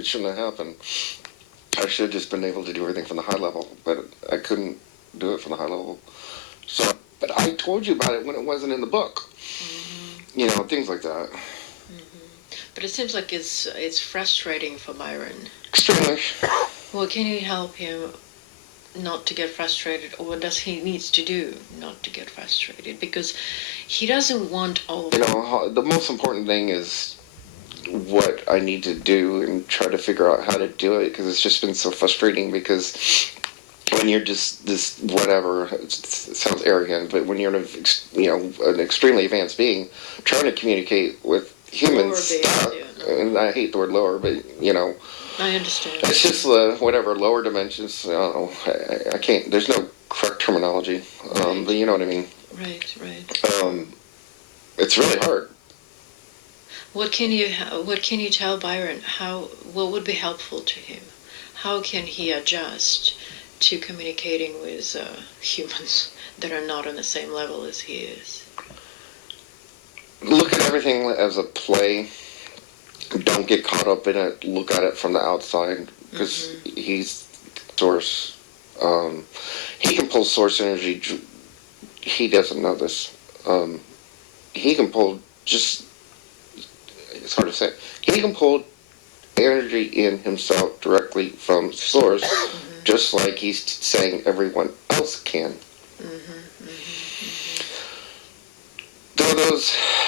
it shouldn't have happened. I should have just been able to do everything from the high level, but I couldn't do it from the high level. So, but I told you about it when it wasn't in the book. You know, things like that. But it seems like it's frustrating for Byron. Extremely. Well, can you help him not to get frustrated, or what does he needs to do not to get frustrated? Because he doesn't want all. You know, the most important thing is what I need to do and try to figure out how to do it, because it's just been so frustrating. Because when you're just this whatever, it sounds arrogant, but when you're an extremely advanced being trying to communicate with humans stuck, and I hate the word lower, but you know, I understand. it's just whatever lower dimensions. I don't know. I can't. There's no correct terminology, but you know what I mean. Right. It's really hard. What can you tell Byron? What would be helpful to him? How can he adjust to communicating with humans that are not on the same level as he is? Look at everything as a play. Don't get caught up in it. Look at it from the outside, because he's source. He can pull source energy. He doesn't know this. He can pull just. It's hard to say. He can pull energy in himself directly from source, just like he's saying everyone else can. There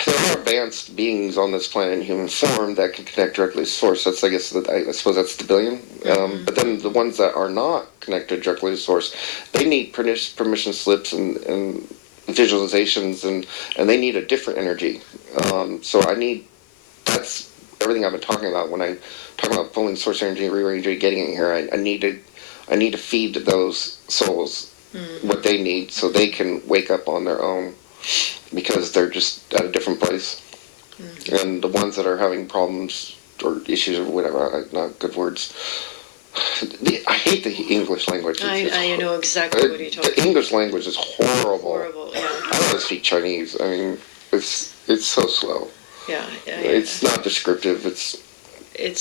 are advanced beings on this planet in human form that can connect directly to source. That's, I suppose that's the billion. But then the ones that are not connected directly to source, they need permission slips and visualizations, and they need a different energy. So that's everything I've been talking about when I talk about pulling source energy, rearranging, getting it here. I need to feed those souls what they need so they can wake up on their own, because they're just at a different place. And the ones that are having problems or issues or whatever, not good words. I hate the English language. I know exactly what you're talking about. The English language is horrible. Horrible, yeah. I don't want to speak Chinese. I mean, it's so slow. Yeah. It's not descriptive. It's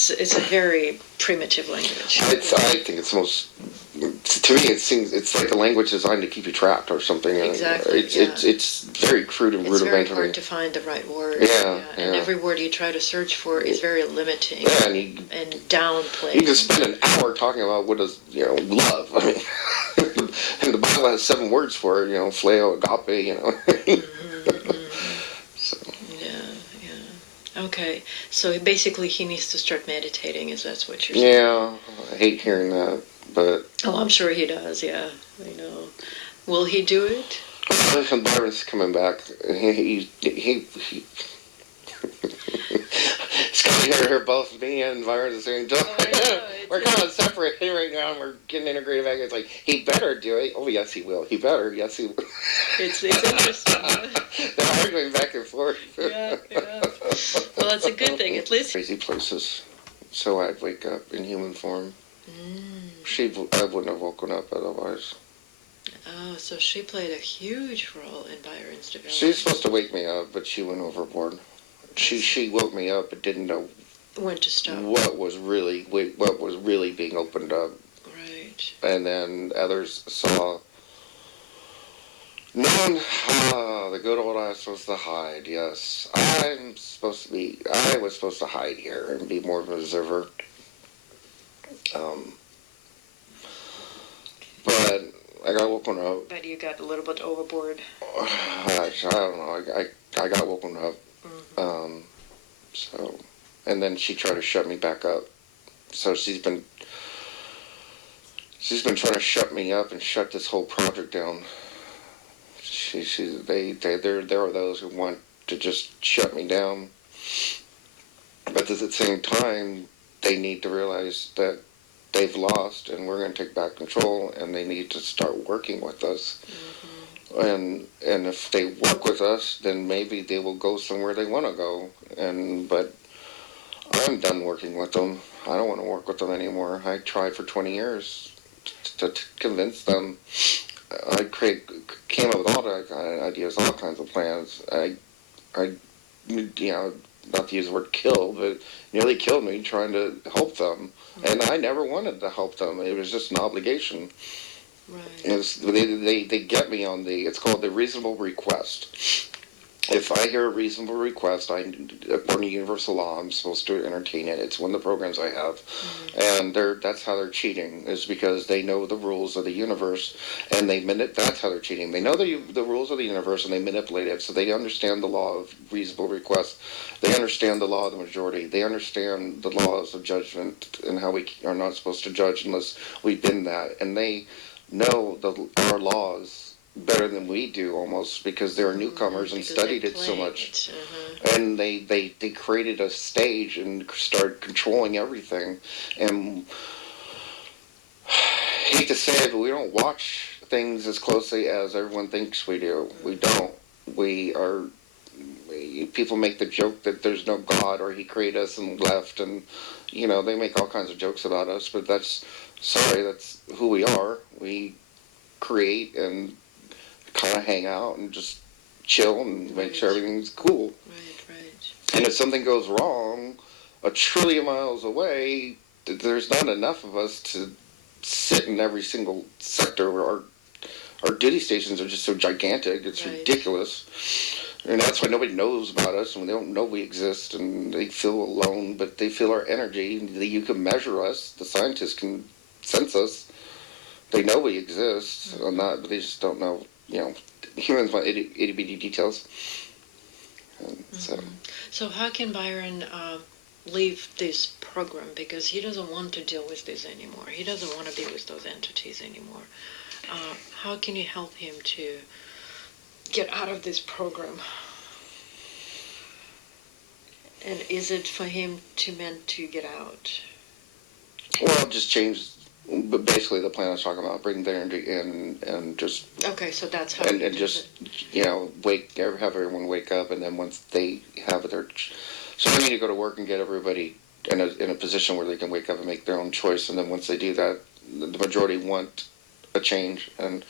a very primitive language. I think it's most. To me, it seems it's like a language designed to keep you trapped or something. Exactly. It's very crude and rudimentary. It's very hard to find the right words. Yeah. And every word you try to search for is very limiting. Yeah, and downplaying. You can spend an hour talking about what is love. I mean, and the Bible has 7 words for it. Phileo, agape. So. Yeah. Okay. So basically, he needs to start meditating. Is that what you're saying? Yeah. I hate hearing that. But I'm sure he does. Yeah, I know. Will he do it? Byron's coming back. He's coming here. Both me and Byron the same time. We're kind of separated right now, and we're getting integrated back. It's like he better do it. Oh yes, he will. He better. Yes, he will. It's interesting. They're arguing back and forth. Yeah. Well, that's a good thing. At least crazy places. So I'd wake up in human form. I wouldn't have woken up otherwise. Oh, so she played a huge role in Byron's development. She's supposed to wake me up, but she went overboard. She woke me up but didn't know when to stop. What was really being opened up. Right. And then others saw. The good old I was supposed to hide. Yes, I was supposed to hide here and be more of an observer. But I got woken up. But you got a little bit overboard. I don't know. I got woken up. So, and then she tried to shut me back up. So she's been trying to shut me up and shut this whole project down. There are those who want to just shut me down, but at the same time, they need to realize that they've lost, and we're going to take back control, and they need to start working with us. And if they work with us, then maybe they will go somewhere they want to go. But I'm done working with them. I don't want to work with them anymore. I tried for 20 years to convince them. I came up with all the ideas, all kinds of plans. not to use the word kill, but nearly killed me trying to help them. And I never wanted to help them. It was just an obligation. Right. They get me on it's called the reasonable request. If I hear a reasonable request, according to universal law, I'm supposed to entertain it. It's one of the programs I have, and that's how they're cheating. Is because they know the rules of the universe, and that's how they're cheating. They know the rules of the universe, and they manipulate it. So they understand the law of reasonable request. They understand the law of the majority. They understand the laws of judgment and how we are not supposed to judge unless we bend that. And they know our laws better than we do almost because they're newcomers and studied it so much. And they created a stage and started controlling everything. And I hate to say it, but we don't watch things as closely as everyone thinks we do. We don't. People make the joke that there's no God or he created us and left, and they make all kinds of jokes about us, but that's who we are. We create and kind of hang out and just chill and make sure everything's cool. Right. And if something goes wrong a trillion miles away, there's not enough of us to sit in every single sector. Our duty stations are just so gigantic. It's ridiculous. And that's why nobody knows about us, and they don't know we exist, and they feel alone, but they feel our energy. You can measure us. The scientists can sense us. They know we exist, but they just don't know. Humans want itty bitty details. So how can Byron leave this program, because he doesn't want to deal with this anymore? He doesn't want to be with those entities anymore. How can you help him to get out of this program? And is it for him meant to get out? Well, just change. But basically, the plan I was talking about, bring the energy in and just. Okay, so that's how. And just have everyone wake up, and then once they have their, so they need to go to work and get everybody in a position where they can wake up and make their own choice, and then once they do that, the majority want a change, and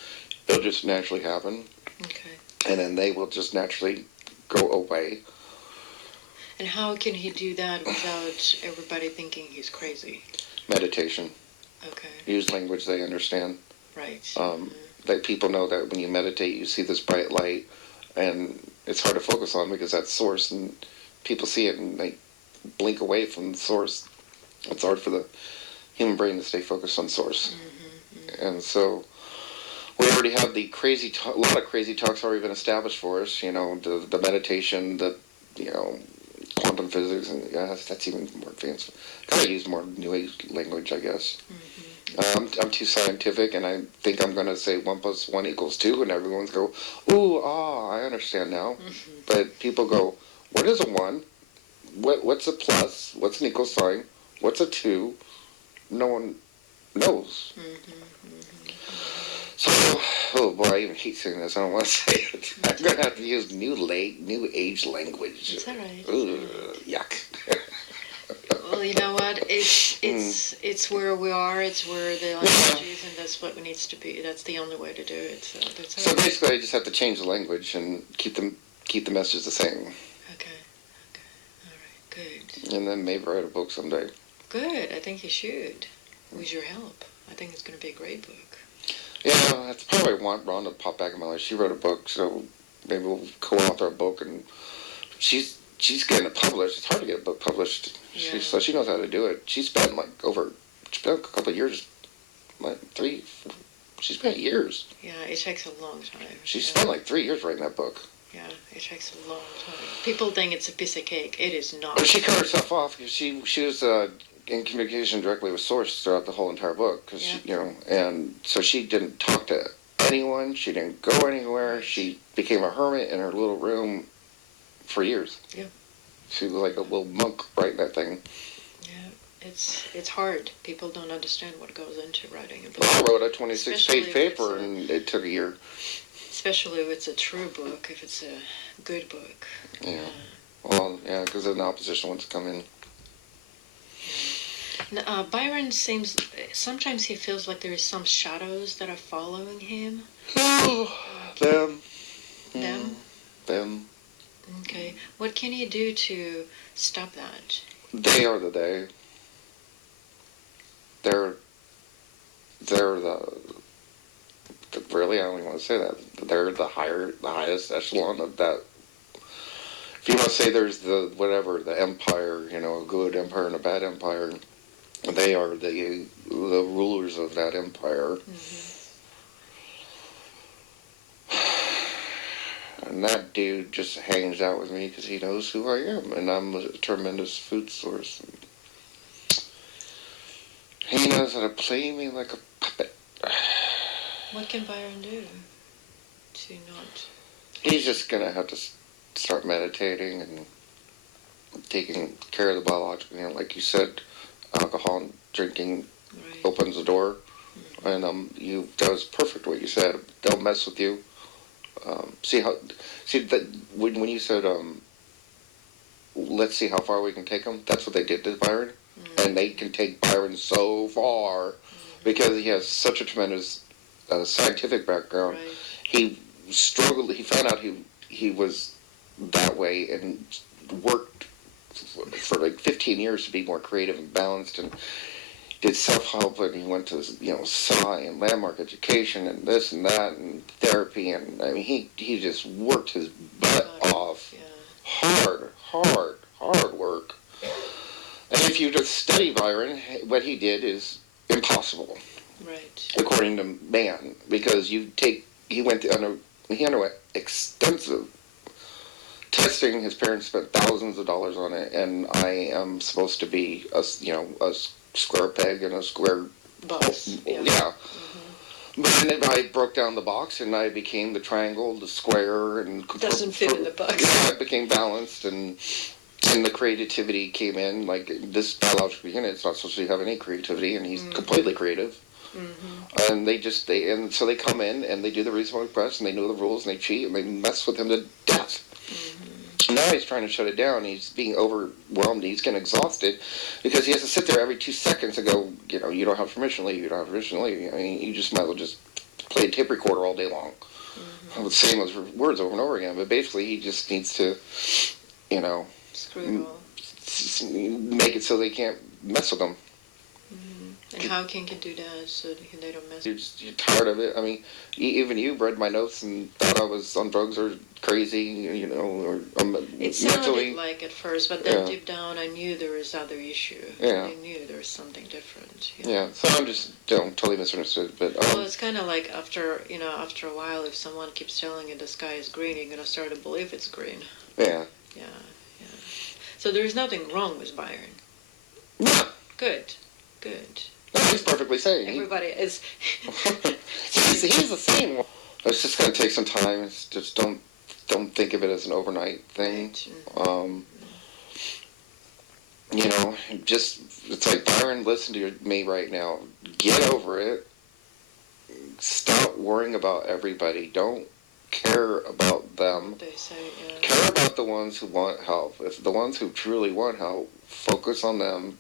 it'll just naturally happen. Okay. And then they will just naturally go away. And how can he do that without everybody thinking he's crazy? Meditation. Okay. Use language they understand. Right. That people know that when you meditate, you see this bright light, and it's hard to focus on because that's source, and people see it and they blink away from the source. It's hard for the human brain to stay focused on source. And so we already have a lot of crazy talks already been established for us. The meditation, the quantum physics, and that's even more advanced. Gotta use more new age language, I guess. I'm too scientific, and I think I'm gonna say 1 + 1 = 2, and everyone's go, ooh, I understand now. But people go, what is a 1? What's a plus? What's an equal sign? What's a 2? No one knows. So, oh boy, I even hate saying this. I don't want to say it. I'm gonna have to use new age language. It's all right. Ugh, yuck. Well, you know what? It's where we are. It's where the language is, and that's what it needs to be. That's the only way to do it. So that's all So right. basically, I just have to change the language and keep the message the same. Okay. All right. Good. And then maybe write a book someday. Good. I think you should. With your help, I think it's going to be a great book. Yeah, that's probably why I want Ron to pop back in my life. She wrote a book, so maybe we'll co-author a book, and she's getting it published. It's hard to get a book published. Yeah. So she knows how to do it. She spent a couple of years, she spent years. Yeah, it takes a long time. She spent 3 years writing that book. Yeah, it takes a long time. People think it's a piece of cake. It is not. But she cut herself off because she was in communication directly with Source throughout the whole entire book. Cause and so she didn't talk to anyone. She didn't go anywhere. She became a hermit in her little room for years. Yeah. She was like a little monk writing that thing. Yeah, it's hard. People don't understand what goes into writing a book. Well, I wrote a 26-page paper, and it took a year. Especially if it's a true book, if it's a good book. Yeah. Well, yeah, because then the opposition wants to come in. Now, Byron sometimes he feels like there is some shadows that are following him. Them. Them? Them. Okay. What can you do to stop that? They are the they. They're really, I only want to say that they're the highest echelon of that. If you want to say there's the whatever the empire, a good empire and a bad empire, they are the rulers of that empire. And that dude just hangs out with me because he knows who I am, and I'm a tremendous food source. He knows how to play me like a puppet. What can Byron do to not? He's just gonna have to start meditating and taking care of the biological. Like you said, alcohol and drinking Right. opens the door, and that was perfect what you said. They'll mess with you. See that when you said let's see how far we can take them. That's what they did to Byron, and they can take Byron so far because he has such a tremendous scientific background. Right. He struggled. He found out he was that way and worked for like 15 years to be more creative and balanced and did self-help, and he went to psi and landmark education and this and that and therapy, and I mean he just worked his butt off. Yeah. Hard work. And if you just study Byron, what he did is impossible. Right. According to man, because he underwent extensive testing. His parents spent thousands of dollars on it, and I am supposed to be a square peg in a square box. Yeah. But then I broke down the box, and I became the triangle, the square, and doesn't fit in the box. Yeah, it became balanced, and the creativity came in. Like this biological unit, it's not supposed to have any creativity, and he's completely creative. And so they come in and they do the reasonable request, and they know the rules, and they cheat, and they mess with him to death. Now he's trying to shut it down. He's being overwhelmed. He's getting exhausted because he has to sit there every 2 seconds and go, you don't have permission to leave. You don't have permission to leave. I mean, you just might as well just play a tape recorder all day long. Saying those words over and over again. But basically, he just needs to, screw it all. Make it so they can't mess with him. And how can you do that so they don't mess? You're tired of it. I mean, even you read my notes and thought I was on drugs or crazy, or it sounded mentally like at first, but then deep down I knew there was other issue. Yeah. I knew there was something different. Yeah. So I'm just totally misunderstood. But well, it's kind of like after a while, if someone keeps telling you the sky is green, you're gonna start to believe it's green. Yeah. Yeah. So there's nothing wrong with Byron. Yeah. Good. No, he's perfectly sane. Everybody is. he's the same. It's just going to take some time. It's just don't think of it as an overnight thing. Right. It's like, Byron, listen to me right now. Get over it. Stop worrying about everybody. Don't care about them. They say, yeah. Care about the ones who want help. If the ones who truly want help, focus on them.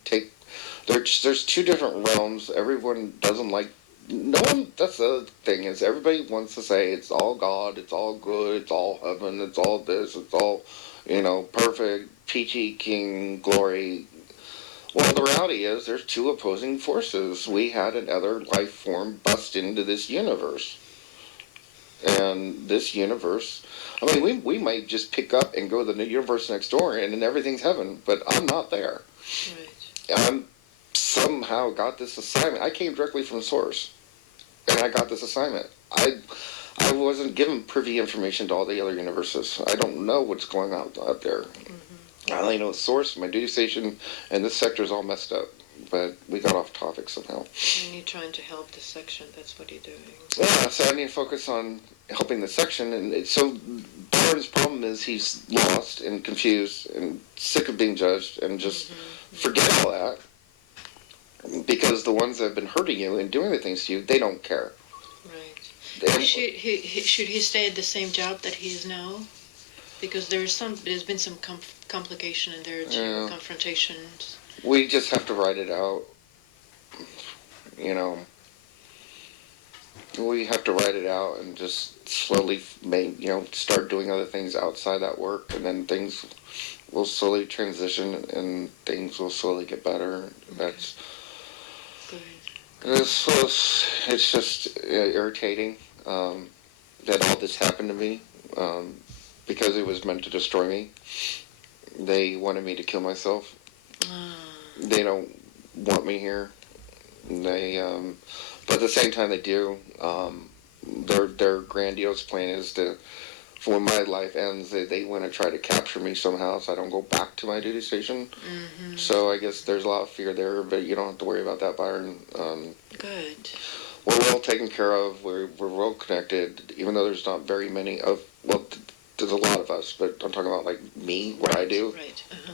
There's two different realms. Everyone doesn't like. No one. That's the other thing is everybody wants to say it's all God, it's all good, it's all heaven, it's all this, it's all, perfect, peachy king glory. Well, the reality is there's two opposing forces. We had another life form bust into this universe, and this universe. I mean, we might just pick up and go to the universe next door, and then everything's heaven. But I'm not there. Right. I'm somehow got this assignment. I came directly from source, and I got this assignment. I wasn't given privy information to all the other universes. I don't know what's going on out there. I only know source, my duty station, and this sector is all messed up. But we got off topic somehow. And you're trying to help this section. That's what you're doing. Yeah, so I need to focus on helping the section. And so Byron's problem is he's lost and confused and sick of being judged and just forget all that. Because the ones that have been hurting you and doing the things to you, they don't care. Right. Should he stay at the same job that he is now? Because there's been some complication in there too, confrontations. We just have to write it out. We have to write it out and just slowly start doing other things outside that work, and then things will slowly transition and things will slowly get better. That's Good. it's just irritating that all this happened to me because it was meant to destroy me. They wanted me to kill myself. Ah. They don't want me here. They but at the same time they do. Their grandiose plan is to, for when my life ends, they want to try to capture me somehow so I don't go back to my duty station. Mm-hmm. So I guess there's a lot of fear there, but you don't have to worry about that, Byron. Good. We're well taken care of. We're well connected, even though there's not very many of, well, there's a lot of us, but I'm talking about like me, what I do.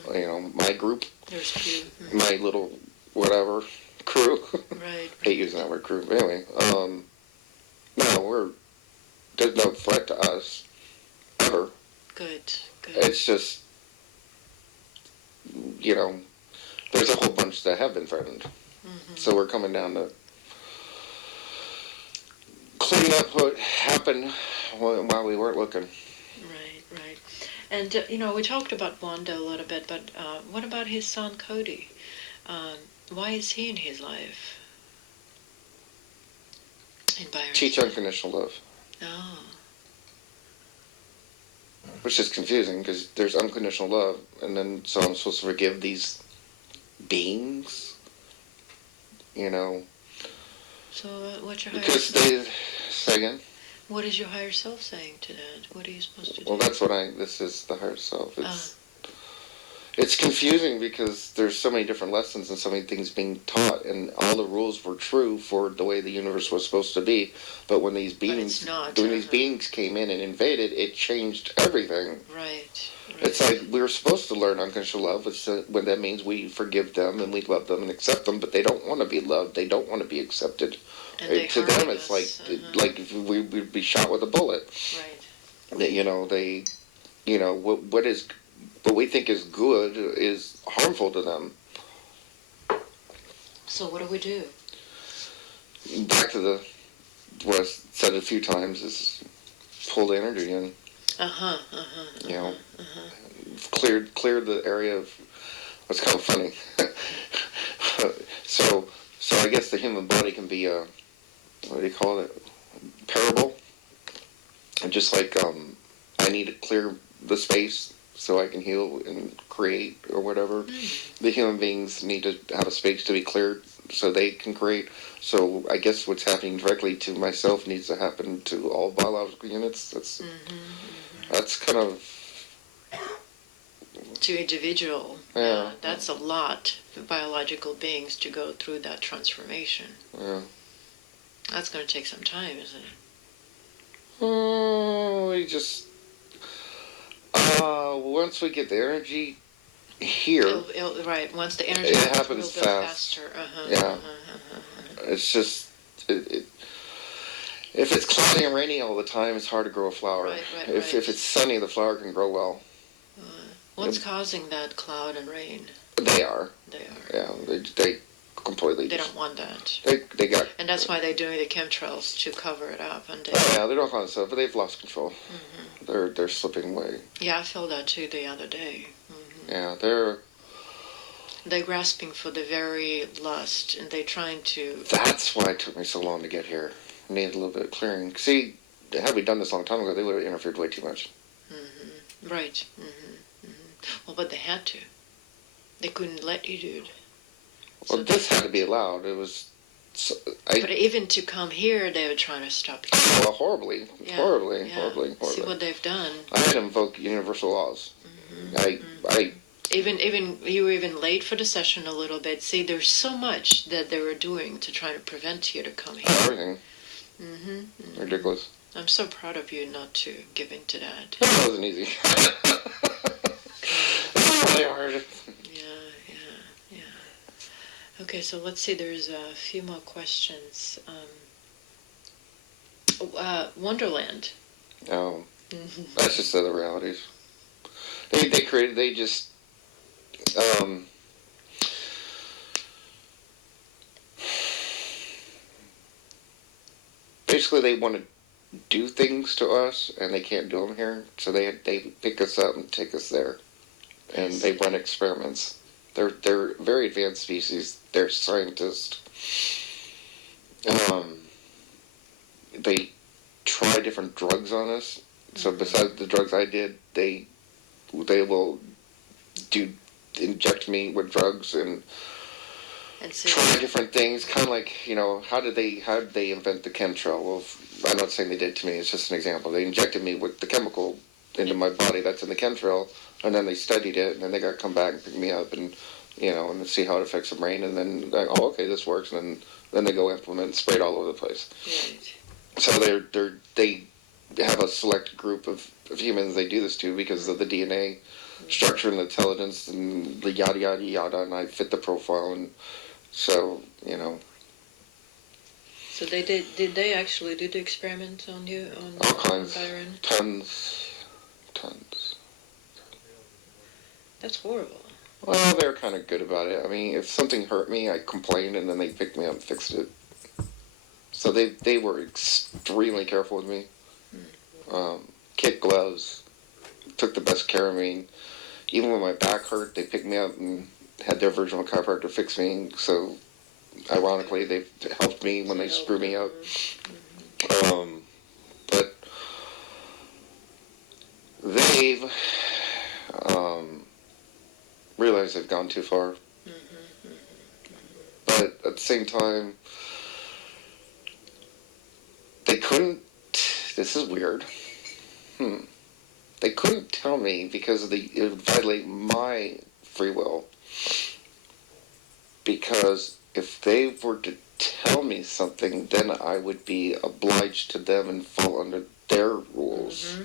Right. My group, There's crew. my little whatever crew. Right. Hate using that word crew. But anyway, no, there's no threat to us ever. Good. Good. It's just, there's a whole bunch that have been threatened. Mm-hmm. So we're coming down to clean up what happened while we weren't looking. Right. Right. And we talked about Wanda a little bit, but what about his son Cody? Why is he in his life? In Byron's Teach life? unconditional love. Oh. Which is confusing because there's unconditional love, and then so I'm supposed to forgive these beings, So what's your higher because self? they say again. What is your higher self saying to that? What are you supposed to do? Well, that's what this is the higher self. It's confusing because there's so many different lessons and so many things being taught, and all the rules were true for the way the universe was supposed to be. But when these beings, these beings came in and invaded, it changed everything. Right. It's like we were supposed to learn unconditional love, when that means we forgive them and we love them and accept them, but they don't want to be loved. They don't want to be accepted. And to them, it's like if we'd be shot with a bullet. Right. What we think is good is harmful to them. So what do we do? Back to what I said a few times is pull the energy in. Clear the area of. It's kind of funny. so I guess the human body can be a, what do you call it? Parable. And just like I need to clear the space so I can heal and create or whatever. The human beings need to have a space to be cleared so they can create. So I guess what's happening directly to myself needs to happen to all biological units. That's kind of to individual. Yeah. That's a lot for biological beings to go through that transformation. Yeah. That's going to take some time, isn't it? Oh, we just once we get the energy here, right. Once the energy it happens faster. Yeah. It's just if it's cloudy and rainy all the time, it's hard to grow a flower. Right. If it's sunny, the flower can grow well. What's causing that cloud and rain? They are. Yeah, they completely. They don't want that. They got. And that's why they're doing the chemtrails to cover it up. And yeah, they're all kinds of stuff, but they've lost control. They're slipping away. Yeah, I felt that too the other day. Yeah, they're grasping for the very lust, and they're trying to. That's why it took me so long to get here. I needed a little bit of clearing. See, had we done this a long time ago, they would have interfered way too much. Right. Well, but they had to. They couldn't let you do it. Well, this had to be allowed. It was. But even to come here, they were trying to stop you. Well, horribly. Horribly. See what they've done. I had to invoke universal laws. Even you were even late for the session a little bit. See, there's so much that they were doing to try to prevent you to come here. Everything. Ridiculous. I'm so proud of you not to give in to that. It wasn't easy. It was really hard. Yeah. Okay, so let's see. There's a few more questions. Wonderland. Oh, that's just other realities. They just. basically they want to do things to us, and they can't do them here. So they pick us up and take us there, and they run experiments. They're very advanced species. They're scientists. They try different drugs on us. So besides the drugs I did, they will inject me with drugs and try different things. Kind of like, how did they invent the chemtrail? Well, I'm not saying they did to me. It's just an example. They injected me with the chemical into my body that's in the chemtrail, and then they studied it, and then they got to come back and pick me up and and see how it affects the brain, and then okay, this works, and then they go implement and spray it all over the place. Right. So they have a select group of humans they do this to because of the DNA structure and the intelligence and the yada yada yada, and I fit the profile, and so So they did they actually do the experiment on you all kinds, Byron? tons. That's horrible. Well, they're kind of good about it. I mean, if something hurt me, I complained, and then they picked me up and fixed it. So they were extremely careful with me. Kid gloves, took the best care of me. Even when my back hurt, they picked me up and had their version of a chiropractor fix me. So, ironically, they helped me when they screwed me up. But they've realized they've gone too far. But at the same time, they couldn't. This is weird. They couldn't tell me because it would violate my free will. Because if they were to tell me something, then I would be obliged to them and fall under their rules.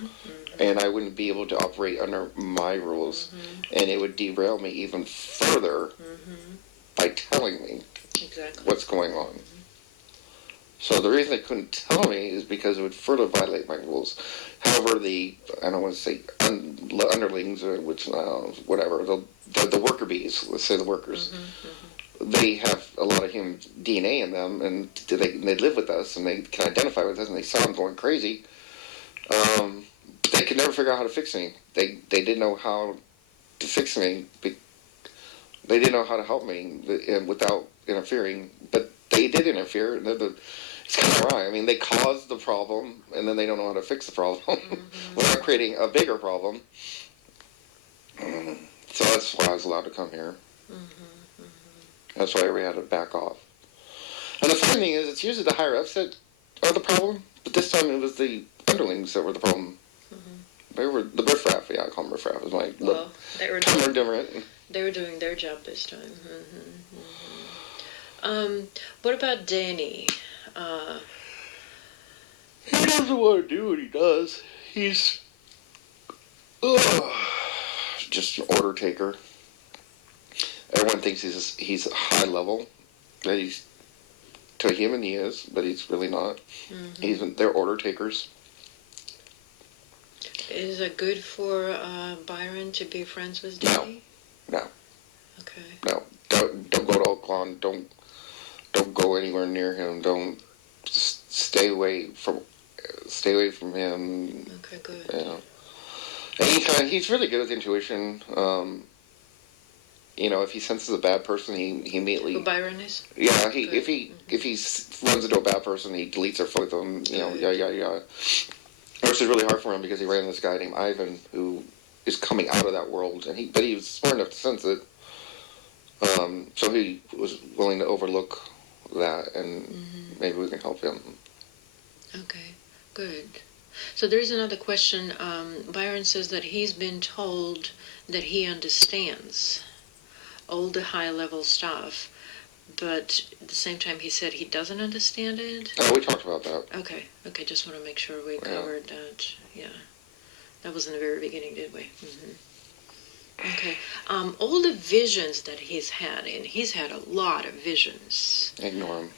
And I wouldn't be able to operate under my rules. And it would derail me even further by telling me what's going on. So the reason they couldn't tell me is because it would further violate my rules. However, I don't want to say underlings, or which, whatever, the worker bees, let's say the workers, they have a lot of human DNA in them, and they live with us, and they can identify with us, and they saw them going crazy. They could never figure out how to fix me. They didn't know how to fix me. They didn't know how to help me without interfering, but they did interfere. It's kind of right. I mean, they caused the problem, and then they don't know how to fix the problem without creating a bigger problem. So that's why I was allowed to come here. That's why we had to back off. And the funny thing is, it's usually the higher ups that are the problem, but this time it was the underlings that were the problem. They were the riffraff. Yeah, I call them riffraff. It was like, they were doing their job this time. What about Danny? He doesn't want to do what he does. He's just an order taker. Everyone thinks he's high level. That he's, to a human he is, but he's really not. They're order takers. Is it good for Byron to be friends with Danny? No. Okay. No. Don't go to Oakland. Don't go anywhere near him. Don't stay away from him. Okay, good. And he's really good with intuition. If he senses a bad person, he immediately. Who Byron is? Yeah, if he runs into a bad person, he deletes their foot with them. Which is really hard for him because he ran this guy named Ivan who is coming out of that world, but he was smart enough to sense it. So he was willing to overlook that, and maybe we can help him. Okay, good. So there is another question. Byron says that he's been told that he understands all the high-level stuff, but at the same time he said he doesn't understand it. Oh, we talked about that. Okay, just want to make sure we covered that. Yeah, that was in the very beginning, did we? Okay. All the visions that he's had, and he's had a lot of visions. Ignore him.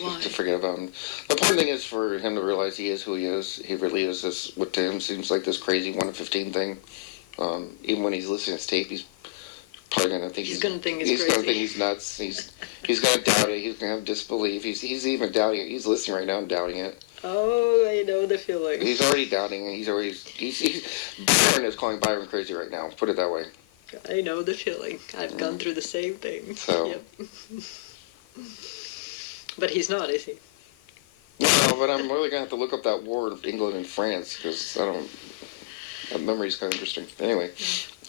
Why? To forget about him. The important thing is for him to realize he is who he is. He really is this, what to him seems like this crazy 1 in 15 thing. Even when he's listening to his tape, he's probably gonna think He's gonna think it's he's crazy. gonna think he's nuts. He's gonna doubt it. He's gonna have disbelief. He's even doubting it. He's listening right now and doubting it. Oh, I know the feeling. He's already doubting it. Byron is calling Byron crazy right now. Put it that way. I know the feeling. I've gone through the same thing. So. Yep. But he's not, is he? No, but I'm really gonna have to look up that war of England and France because I don't. That memory's kind of interesting. Anyway.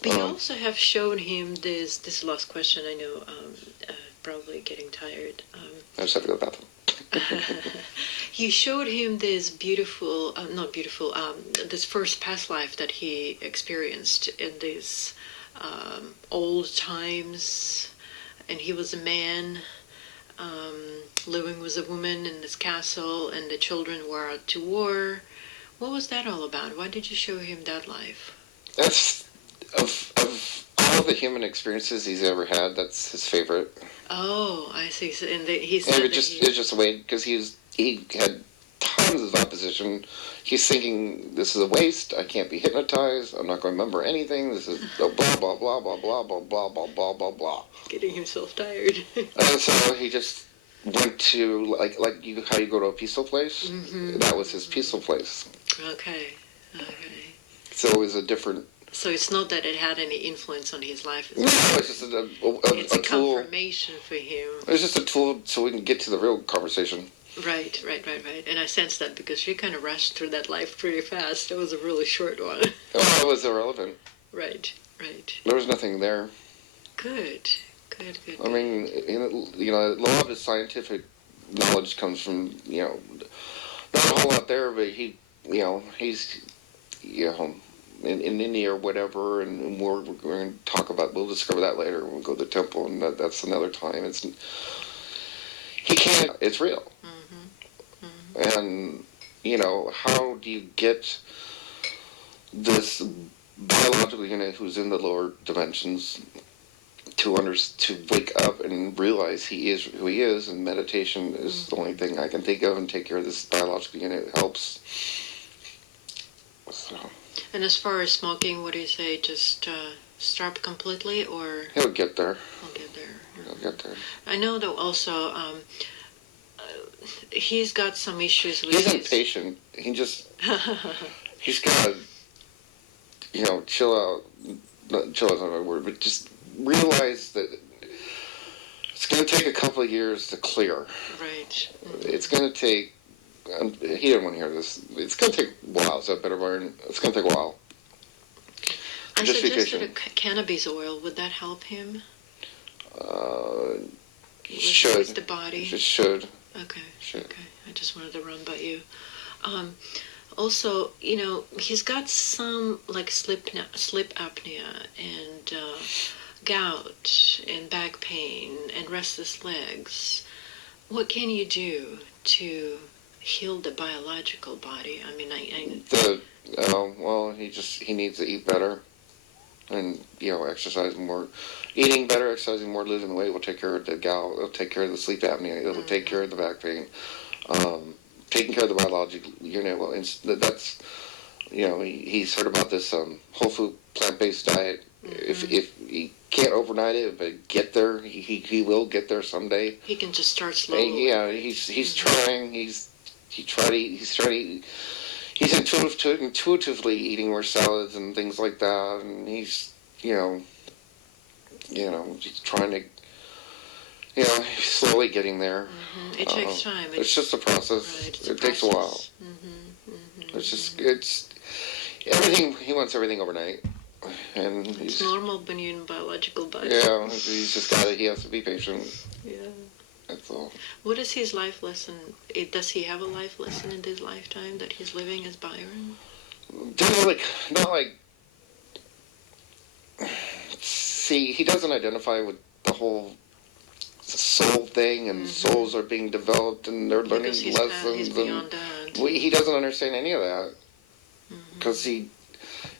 But you also have shown him this. This last question. I know, probably getting tired. I just have to go to the bathroom. You showed him this beautiful, not beautiful, this first past life that he experienced in these old times, and he was a man living with a woman in this castle, and the children were out to war. What was that all about? Why did you show him that life? That's of all the human experiences he's ever had. That's his favorite. Oh, I see. So, and he said it's just a way because he had tons of opposition. He's thinking this is a waste. I can't be hypnotized. I'm not going to remember anything. This is blah blah blah blah blah blah blah blah blah blah blah blah. Getting himself tired. And so he just went to how you go to a peaceful place. Mm-hmm. That was his peaceful place. Okay. So it was a different. So it's not that it had any influence on his life. No, it's just it's a tool. confirmation for him. It's just a tool so we can get to the real conversation. Right. And I sense that because you kind of rushed through that life pretty fast. It was a really short one. Oh, it was irrelevant. Right. There was nothing there. Good. I mean, a lot of his scientific knowledge comes from, not a whole lot there, but he's, in India or whatever, and we're going to talk about, we'll discover that later when we go to the temple, and that's another time. He can't, it's real. Mm-hmm. And, how do you get this biological unit who's in the lower dimensions to wake up and realize he is who he is, and meditation is the only thing I can think of, and take care of this biological unit helps. So. And as far as smoking, what do you say? Just stop completely, or He'll get there. He'll get there. I know that also. He's got some issues with. He's impatient. He's got to, chill out. Not chill out's not a word, but just realize that it's going to take a couple of years to clear. Right. Mm-hmm. It's going to take. He didn't want to hear this. It's going to take a while. Is that better, Byron? It's going to take a while. I suggested a cannabis oil. Would that help him? Should. With the body? It should. Okay. Should. Okay. I just wanted to run by you. Also, he's got some sleep apnea and gout and back pain and restless legs. What can you do to heal the biological body? I mean, he needs to eat better, and exercise more. Eating better, exercising more, losing weight will take care of the gout. It'll take care of the sleep apnea. It'll take care of the back pain. Taking care of the biological unit. Well, that's he's heard about this whole food plant-based diet. Mm-hmm. If he can't overnight it, but get there, he will get there someday. He can just start slowly. And, he's trying. He's intuitively eating more salads and things like that, and he's just trying to. Slowly getting there. Mm-hmm. It takes time. It's just a process. Right, it takes a while. Mm-hmm. Mm-hmm. It's everything. He wants everything overnight, and it's normal when you're in biological body. Yeah, he's just got it. He has to be patient. Yeah. That's all. What is his life lesson? Does he have a life lesson in this lifetime that he's living as Byron? Not like. See, he doesn't identify with the whole soul thing, and souls are being developed, and they're learning lessons. He's beyond that. He doesn't understand any of that because he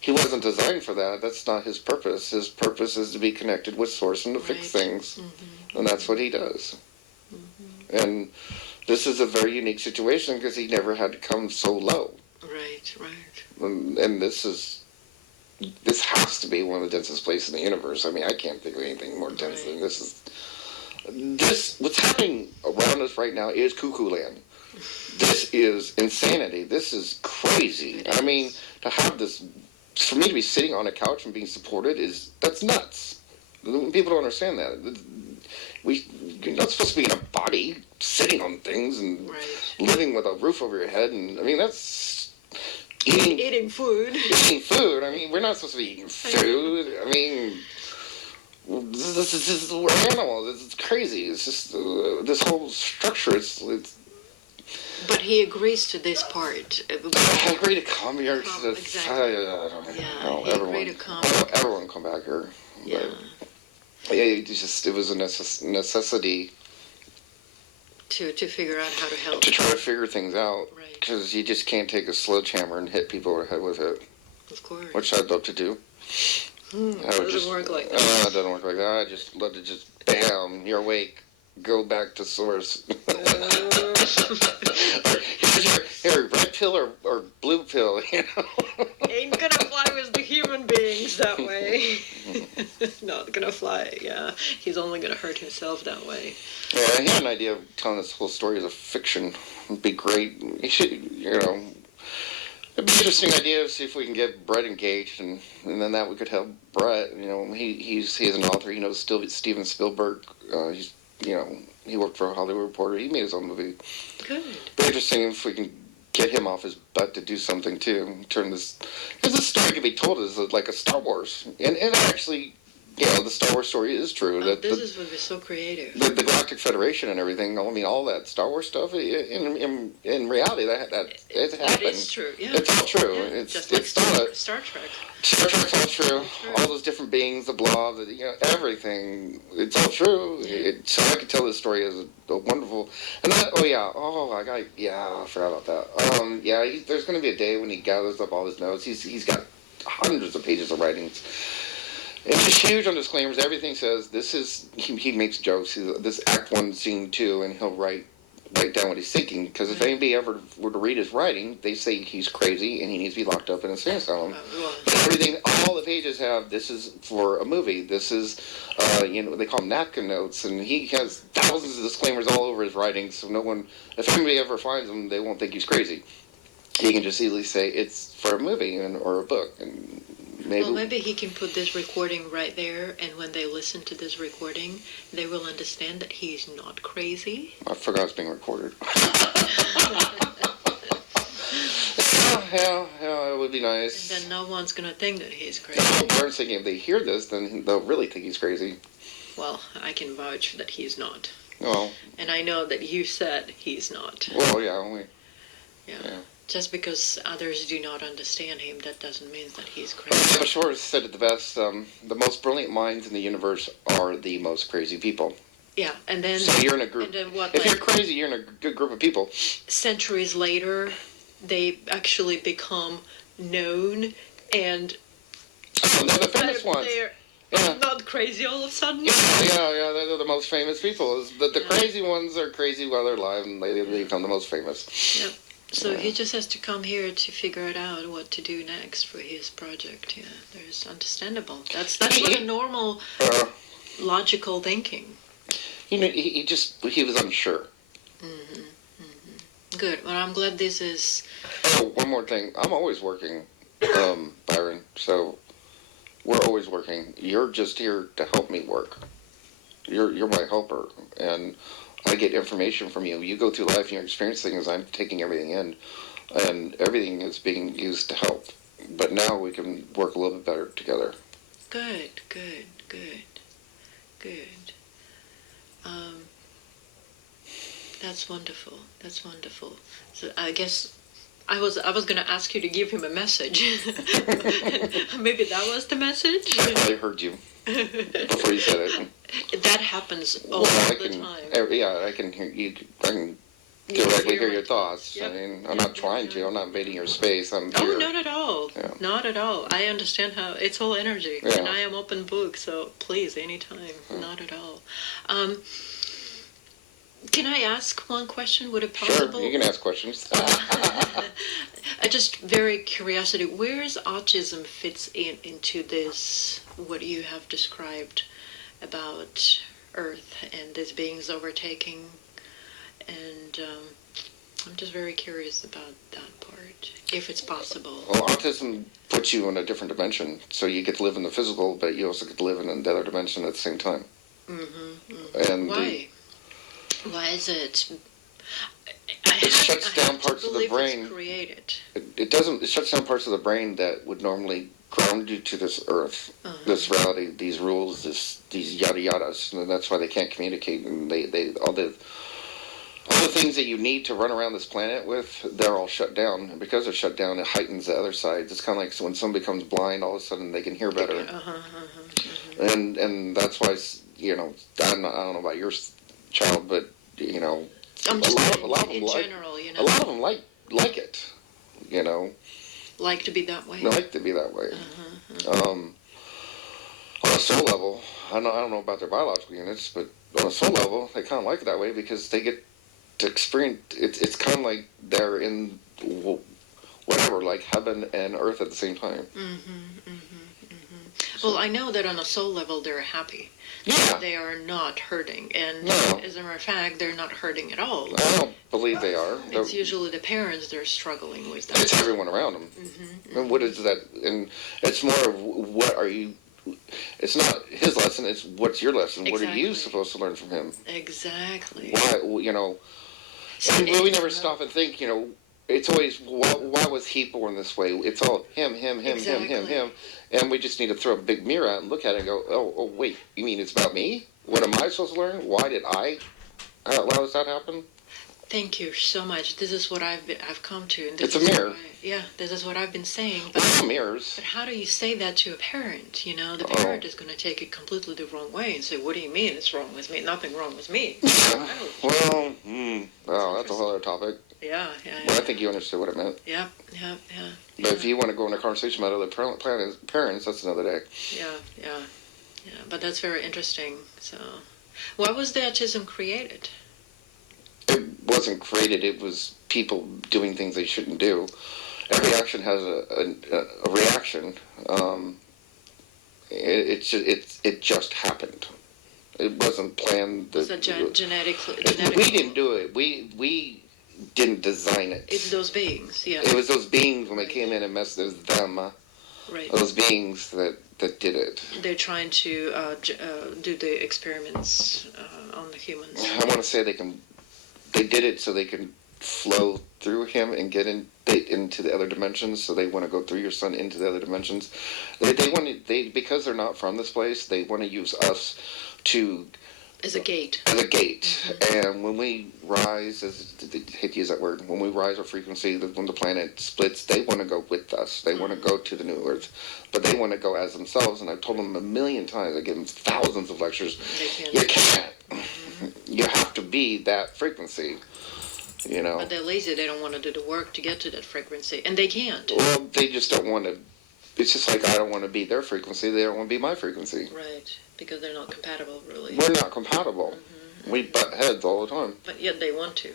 wasn't designed for that. That's not his purpose. His purpose is to be connected with Source and to fix things, and that's what he does. And this is a very unique situation because he never had to come so low. Right. And this is this has to be one of the densest places in the universe. I mean, I can't think of anything more dense Right. than this. What's happening around us right now is cuckoo land. This is insanity. This is crazy. I mean, to have this, for me to be sitting on a couch and being supported that's nuts. People don't understand that. You're not supposed to be in a body sitting on things and Right. living with a roof over your head. And I mean, that's Eating food. eating food. I mean, we're not supposed to be eating food. I mean, we're animals. It's crazy. It's just this whole structure. It's But he agrees to this part. I agree to come here. Exactly. I don't Yeah, know, he agreed to come. everyone come back here. Yeah. But, yeah, it was a necessity To figure out how to help. to try to figure things out. Right. Because you just can't take a sledgehammer and hit people over the head with it, Of course. which I'd love to do. It doesn't work like that. It doesn't work like that. I just love to just, bam, you're awake. Go back to source. Here, red pill or blue pill, you know? Ain't gonna fly with the human beings that way. Not gonna fly, yeah. He's only gonna hurt himself that way. Yeah, he had an idea of telling this whole story as a fiction. It'd be great. He should, you know, it'd be an interesting idea to see if we can get Brett engaged, and then that we could help Brett. You know, he's an author. He knows Steven Spielberg. He's, you know, he worked for a Hollywood Reporter. He made his own movie. Good. It'd be interesting if we can get him off his butt to do something too. Turn this, because this story could be told as like a Star Wars, and actually, you know, the Star Wars story is true. Would be so creative. The Galactic Federation and everything. I mean, all that Star Wars stuff. In reality, that it happened. That is true. Yeah. It's all true. Yeah. It's Just like Star Trek. Star Trek's all true. All those different beings, the blob, you know, everything. It's all true. Yeah. So I could tell this story as a wonderful. And that, I forgot about that. There's going to be a day when he gathers up all his notes. He's got hundreds of pages of writings. It's just huge on disclaimers. Everything says this is. He makes jokes. This Act 1, Scene 2, and he'll write down what he's thinking. Because if anybody ever were to read his writing, they say he's crazy and he needs to be locked up in a insane asylum. Everything, all the pages have, this is for a movie. This is, they call them napkin notes, and he has thousands of disclaimers all over his writings. So no one, if anybody ever finds them, they won't think he's crazy. He can just easily say it's for a movie or a book, and maybe he can put this recording right there, and when they listen to this recording, they will understand that he's not crazy. I forgot it's being recorded. Yeah, it would be nice. And then no one's going to think that he's crazy. Parents thinking if they hear this, then they'll really think he's crazy. Well, I can vouch that he's not. Well. And I know that you said he's not. Well, yeah. Yeah. Just because others do not understand him, that doesn't mean that he's crazy. Shore said it the best. The most brilliant minds in the universe are the most crazy people. Yeah, and then... So you're in a group. If you're crazy, you're in a good group of people. Centuries later, they actually become known, and... they're the famous ones. They're not crazy all of a sudden. Yeah, they're the most famous people. The crazy ones are crazy while they're alive, and they become the most famous. Yep. So he just has to come here to figure it out what to do next for his project. Yeah, there's understandable. That's like a normal, logical thinking. You know, he was unsure. Good. Well, I'm glad this is. Oh, one more thing. I'm always working, Byron. So we're always working. You're just here to help me work. You're my helper, and I get information from you. You go through life and you experience things. I'm taking everything in, and everything is being used to help. But now we can work a little bit better together. Good. That's wonderful. So I guess I was going to ask you to give him a message. Maybe that was the message. I heard you before you said it. That happens all the time. Yeah, I can hear you. I can directly hear your thoughts. Yep. I mean, I'm not trying to. I'm not invading your space. I'm here. Oh, not at all. Yeah. Not at all. I understand how it's all energy, Yeah. and I am open book. So please, anytime. Not at all. Can I ask one question? Would it possible? Sure, you can ask questions. I just very curiosity. Where is autism fits into this? What you have described about Earth and these beings overtaking, and I'm just very curious about that part, if it's possible. Well, autism puts you in a different dimension, so you get to live in the physical, but you also get to live in another dimension at the same time. And Why? Why is it? It shuts down parts of the brain. It's created. It doesn't. It shuts down parts of the brain that would normally ground you to this earth, this reality, these rules, these yada yadas, and that's why they can't communicate. And they all the things that you need to run around this planet with, they're all shut down. And because they're shut down, it heightens the other sides. It's kind of like when somebody becomes blind, all of a sudden they can hear better. And that's why, you know, I don't know about your child, but you know, I'm just a lot of them in general, you know. A lot of them like it, you know. Like to be that way. They like to be that way. On a soul level, I don't know about their biological units, but on a soul level, they kind of like it that way because they get to experience. It's kind of like they're in whatever, like heaven and earth at the same time. Well, I know that on a soul level, they're happy. Yeah. They are not hurting. And No. as a matter of fact, they're not hurting at all. I don't believe they are. It's usually the parents that are struggling with that. It's everyone around them. And what is that? And it's more of what are you. It's not his lesson. It's what's your lesson. What are you supposed to learn from him? Exactly. Why, you know? And we never stop and think, you know. It's always, why was he born this way? It's all him, him, and we just need to throw a big mirror out and look at it and go, oh, wait, you mean it's about me? What am I supposed to learn? Why did I allow this to happen? Thank you so much. This is what I've come to. And it's a mirror. This is what I've been saying. But, we're all mirrors. But how do you say that to a parent? You know, the parent is going to take it completely the wrong way and say, what do you mean it's wrong with me? Nothing wrong with me. Well, that's a whole other topic. Yeah. Well, I think you understood what it meant. Yeah. But if you want to go into a conversation about other parents, that's another day. Yeah. But that's very interesting. So, why was the autism created? It wasn't created. It was people doing things they shouldn't do. Every action has a reaction. It just happened. It wasn't planned. Was that genetically? We didn't do it. We didn't design it. It's those beings, yeah. It was those beings when they came in and messed. It was them. Right. Those beings that did it. They're trying to do the experiments on the humans. I want to say they did it so they can flow through him and get into the other dimensions. So they want to go through your son into the other dimensions. Because they're not from this place. They want to use us to. As a gate. And when we rise, I hate to use that word, when we rise our frequency, when the planet splits, they want to go with us. They want to go to the new earth. But they want to go as themselves. And I've told them a million times, I give them thousands of lectures, you can't. You have to be that frequency. You know. But they're lazy. They don't want to do the work to get to that frequency. And they can't. Well, they just don't want to. It's just like I don't want to be their frequency. They don't want to be my frequency. Right. Because they're not compatible, really. We're not compatible. We butt heads all the time. But yet they want to.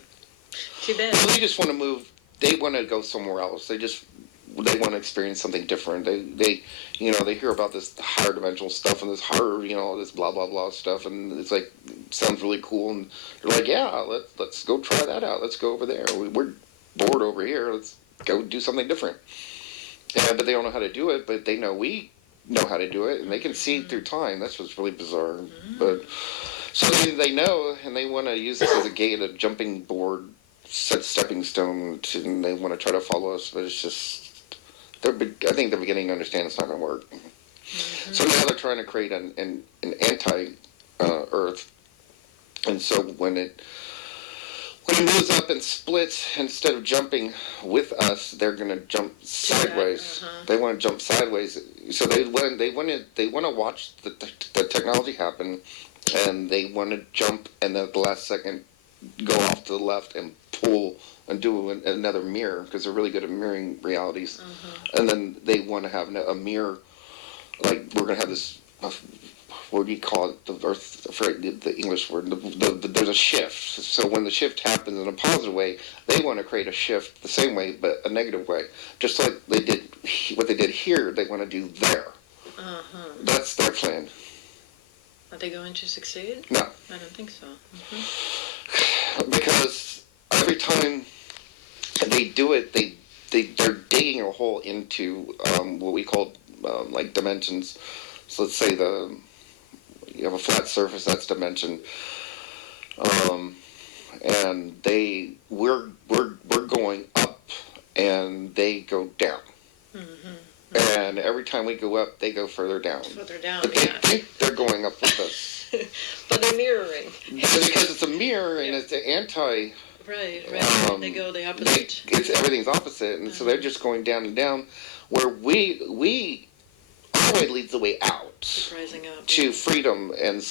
Too bad. They just want to move. They want to go somewhere else. They want to experience something different. They hear about this higher dimensional stuff and this higher, this blah blah blah stuff, and it's like sounds really cool, and they're like, yeah, let's go try that out. Let's go over there. We're bored over here. Let's go do something different. But they don't know how to do it. But they know we know how to do it, and they can see through time. That's what's really bizarre. But so they know, and they want to use this as a gate, a jumping board, stepping stone, and they want to try to follow us. But it's just, I think they're beginning to understand it's not going to work. So now they're trying to create an anti-Earth, and so when it moves up and splits, instead of jumping with us, they're going to jump sideways. They want to jump sideways. So they want to watch the technology happen, and they want to jump, and then at the last second go off to the left and pull and do another mirror, because they're really good at mirroring realities. And then they want to have a mirror, like we're going to have this what do you call it? The Earth, I forget the English word. There's a shift. So when the shift happens in a positive way, they want to create a shift the same way, but a negative way. Just like they did what they did here, they want to do there. Uh-huh. That's their plan. Are they going to succeed? No. I don't think so. Because every time they do it, they're digging a hole into what we call like dimensions. So let's say you have a flat surface, that's dimension, and we're going up, and they go down. And every time we go up, they go further down. Further down, but they think they're going up with us. But they're mirroring. Because it's a mirror and it's the anti. Right. They go the opposite. Everything's opposite, and so they're just going down and down. Where we our way leads the way out Rising up to freedom and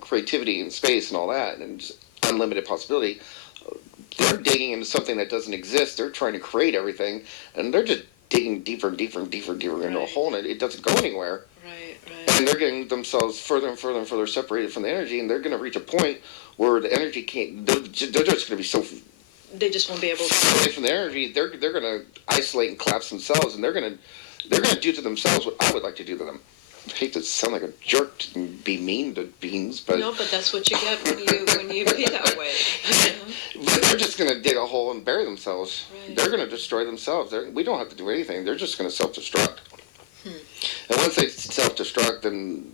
creativity and space and all that and just unlimited possibility. They're digging into something that doesn't exist. They're trying to create everything, and they're just digging deeper and deeper and deeper and deeper into a hole, and it doesn't go anywhere. Right. And they're getting themselves further and further and further separated from the energy, and they're going to reach a point where the energy can't. They're just going to be so. They just won't be able to. Away from the energy, they're going to isolate and collapse themselves, and they're going to do to themselves what I would like to do to them. I hate to sound like a jerk and be mean to beings, but no, but that's what you get when you be that way. But they're just going to dig a hole and bury themselves. Right. They're going to destroy themselves. We don't have to do anything. They're just going to self-destruct. And once they self-destruct, then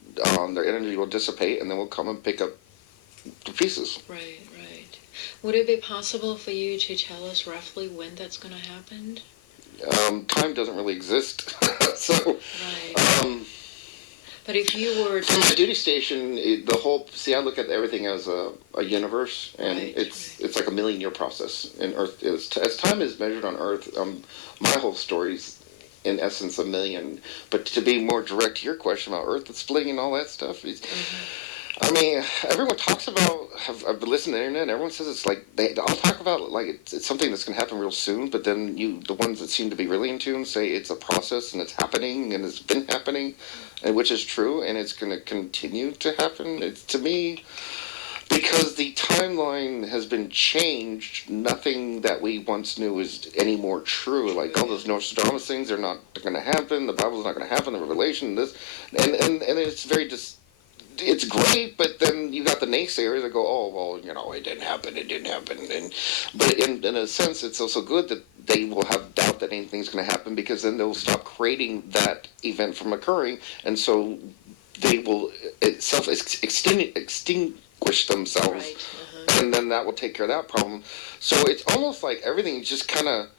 their energy will dissipate, and then we'll come and pick up the pieces. Right. Would it be possible for you to tell us roughly when that's going to happen? Time doesn't really exist, so. Right. But if you were from my duty station, I look at everything as a universe, and it's like a 1,000,000-year process. And Earth is, as time is measured on Earth, my whole story's in essence 1,000,000. But to be more direct to your question about Earth, the splitting and all that stuff, I mean, everyone talks about. I've been listening to the internet, and everyone says it's like I'll talk about it like it's something that's going to happen real soon. But then the ones that seem to be really in tune say it's a process and it's happening and it's been happening, and which is true, and it's going to continue to happen. It's to me because the timeline has been changed. Nothing that we once knew is any more true. Like all those Nostradamus things are not going to happen. The Bible's not going to happen. The Revelation, this, and it's very just. It's great, but then you got the naysayers that go, "Oh, well, it didn't happen. But in a sense, it's also good that they will have doubt that anything's going to happen because then they'll stop creating that event from occurring, and so they will extinguish themselves, right. And then that will take care of that problem. So it's almost like everything's just kind of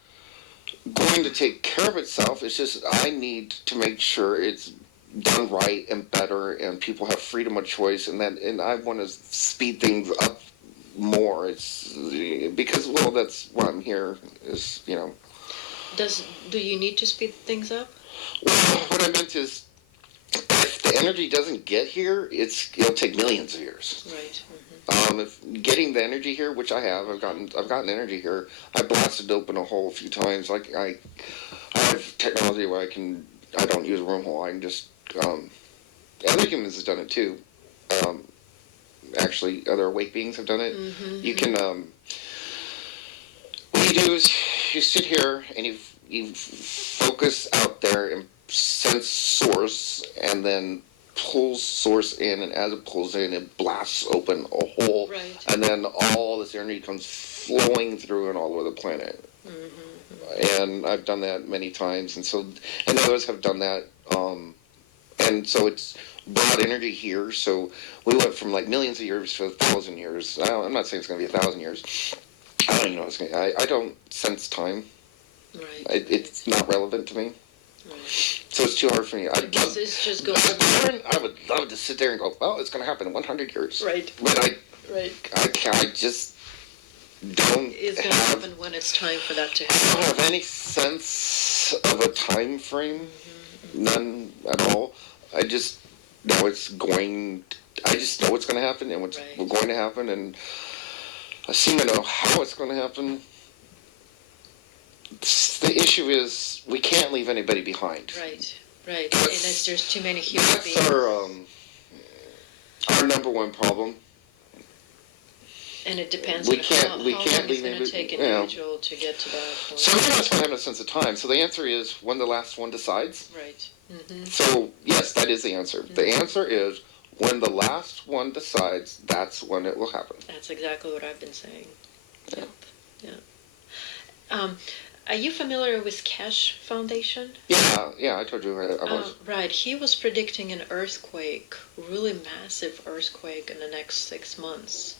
going to take care of itself. It's just I need to make sure it's done right and better, and people have freedom of choice, and I want to speed things up more. It's because that's why I'm here. Is Do you need to speed things up? Well, what I meant is, if the energy doesn't get here, it'll take millions of years. Right. If getting the energy here, which I have, I've gotten energy here. I blasted open a hole a few times. Like I have technology where I don't use a wormhole. I can just other humans have done it too. Actually, other awake beings have done it. You can. What you do is you sit here and you focus out there and sense source, and then pulls source in, and as it pulls in, it blasts open a hole, right. And then all this energy comes flowing through and all over the planet. And I've done that many times, and others have done that. And so it's brought energy here. So we went from like millions of years to 1,000 years. I'm not saying it's going to be 1,000 years. I don't even know. I don't sense time. Right. It's not relevant to me. Right. So it's too hard for me. It's just going. I would love to sit there and go, well, it's going to happen in 100 years. Right. But I just don't. It's going to happen when it's time for that to happen. I don't have any sense of a time frame. None at all. I just know it's going. I just know it's going to happen and what's going to happen, and I seem to know how it's going to happen. The issue is we can't leave anybody behind. Right. Unless there's too many human beings. Our number one problem. And it depends We on can't how long leave it's going to take individual to get to that point. So everyone's going to have a sense of time. So the answer is when the last one decides. Right. Mm-hmm. So yes, that is the answer. Mm-hmm. The answer is when the last one decides. That's when it will happen. That's exactly what I've been saying. Yeah. Yep. Yeah. Are you familiar with Cash Foundation? Yeah, I told you I was. Right, he was predicting an earthquake, really massive earthquake in the next 6 months.